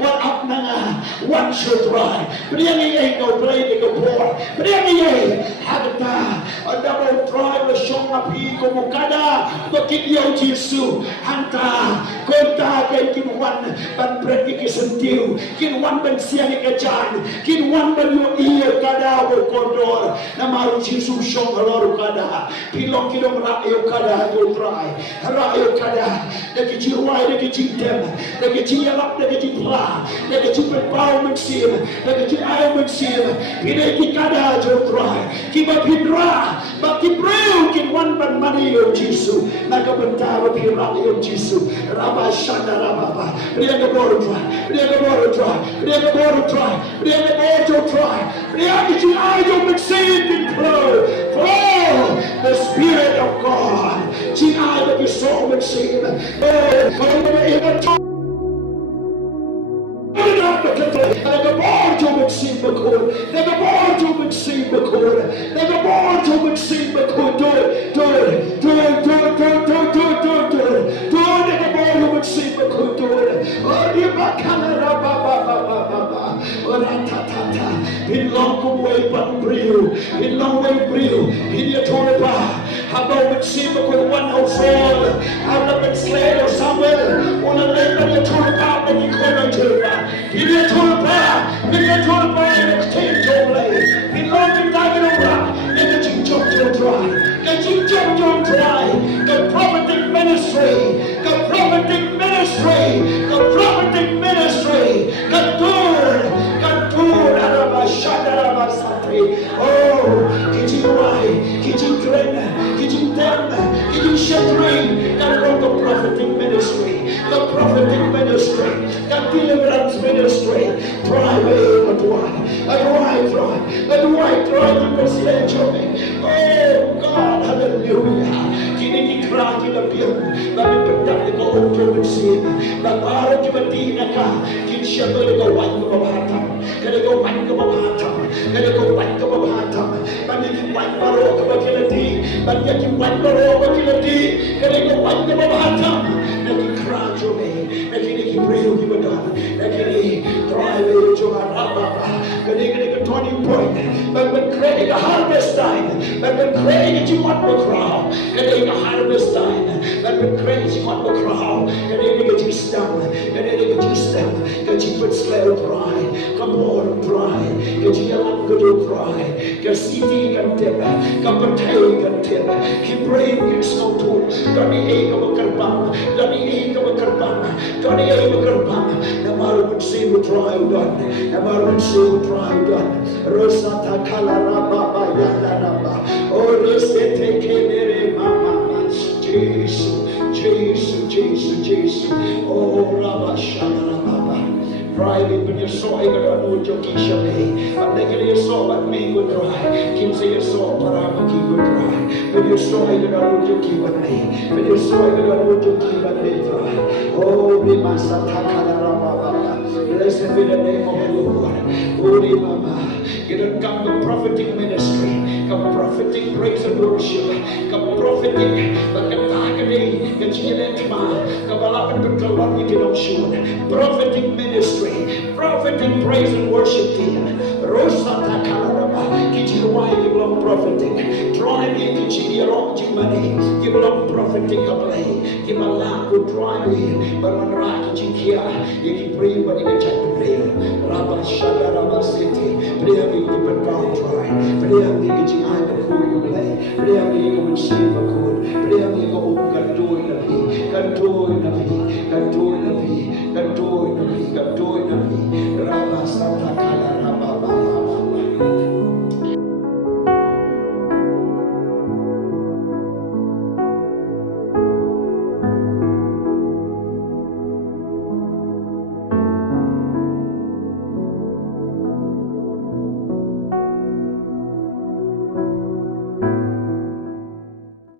what up nanga, one should try. Beriang ye go play go poor, beriang ye hagata, a double try the shong api ko mukada, ko kidyo Jesu, hanta, konta kay kinwan, ban preki kisentiu, kinwan ban siang ikajan, kinwan ban yo iyo kada wo kodor, namaru Jesu shong haloru kada, pilok kidong rayo kada yo try, rayo kada, deki jiruai deki jitem, deki jialap deki jipla, deki jipetpau meksim, deki jiayo meksim, pideki kada yo try, kiba pindra, baki breu kinwan ban mani yo Jesu, nakabenta wa pira yo Jesu, raba shanda raba, riaga boru try, riaga boru try, riaga boru try, riaga boru try, riaga jiayo meksim in flow, the Spirit of God, jiayo meksim meksim, oh, long way but brew, in long way brew, in your toilet bar. How about we see with one whole soul? How about we slay or somewhere? On a lake on your toilet bar, when you come on to it. In your toilet bar, in your toilet bar, and exchange your lay. In long and diving over, and the jump to dry. Get you jump to dry. The prophetic ministry, the prophetic ministry, the prophetic ministry, the door. Oh, get you right, get you clean, get you them, get you shattering, and run the prophetic ministry, the prophetic ministry, the deliverance ministry. Try me, try to persuade you. Oh God, hallelujah. Kini kira kita biar, tapi berdari kau untuk bersih, baru kita dinaka, kini siapa yang kau wan kau bahatam, kada kau wan kau bahatam, kada kau wan kau bahatam, bagi wan baru kau bakilati, bagi wan baru kau bakilati, kada kau wan kau bahatam, naki kira jome, naki ni kipriu kibadan, naki ni drive joma apa, kada turning point, bagi creating a harvest time, bagi creating Jumat berkerau, kada harvest time, bagi creating Jumat berkerau, kada gaji sedang, kada gaji sedang, gaji berselalu dry, kabur dry, gaji alam gedung dry, kasiti kan tiba, kapatai kan tiba, kibrain kan snowtool, dari ega bekerbang, dari ega bekerbang, namaru bersih dry udan, namaru bersih dry udan, rosata kalara baba yanda raba, oh resete kenere mama, Jesus, oh raba shana baba. Private when you saw I got no joki shabe, but they get you saw but me go dry. Kim say you saw paramaki go dry. When you saw I got no joki but me, when you saw I got no joki but me dry. Oh, be masata kalara baba. Blessed be the name of the Lord. Holy mama. Get a come the prophetic ministry, come prophetic praise and worship, come prophetic, but katagani, kajiletma, kabalapan berkawan we can shoot. Prophetic ministry, prophetic praise and worship team. Rosata kalaraba, kijiwai you belong prophetic. Try me, kijirong jimani, you belong prophetic ablay. Kimalaku try me, but on rock kijikia, you can pray but you can check to pray. Rabba Shada Rabba City, pray me to put down try. Pray me to I the cool you play. Pray me to receive a code. Pray me to can do in the V, can do in the V, can do in the V, can do in the V, can do in the V. Rabba Santa Kala.